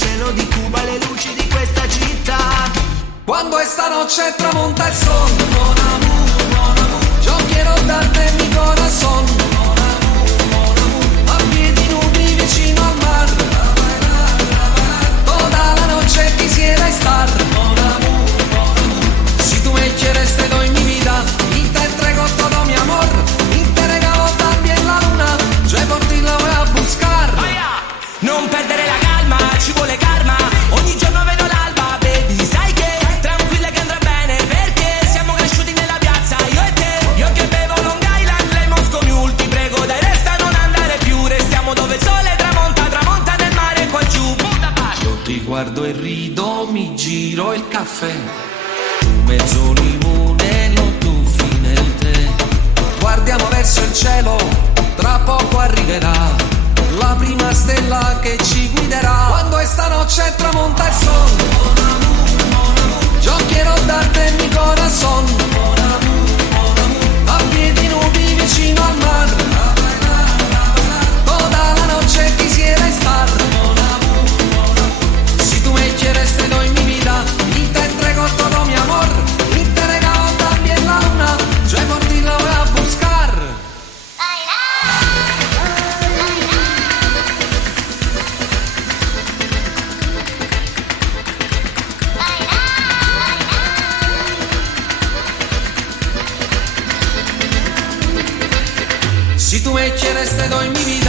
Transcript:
cielo di Cuba, le luci di questa città. Quando esta noche tramonta el sol, yo quiero darte mi corazón, a piedi nudi vicino al mar, toda la noche quisiera estar. Si tú me quieres te doy mi vida y te entrego todo mi amor, y te regalo también la luna, yo por ti la voy a buscar. Non perdere la calma, ci vuole karma, ogni giorno vedo l'alba, baby, sai che tranquilla che andrà bene, perché siamo cresciuti nella piazza, io e te. Io che bevo Long Island, lei Moscow Mule, ti prego dai resta non andare più, restiamo dove il sole tramonta, tramonta nel mare qua giù. Io ti guardo e rido, mi giro il caffè, mezzo limone lo tuffi nel tè. Guardiamo verso il cielo, tra poco arriverà la prima stella che ci guiderà. Quando esta noche tramonta el sol, yo quiero darte mi corazón, a piedi nudi vicino al mar, toda la noche quisiera estar. Si tú me quieres te doy mi vida y te entrego todo mi amor, y te regalo también la luna, yo por ti la voy a buscar. Si tú me quieres te doy mi vida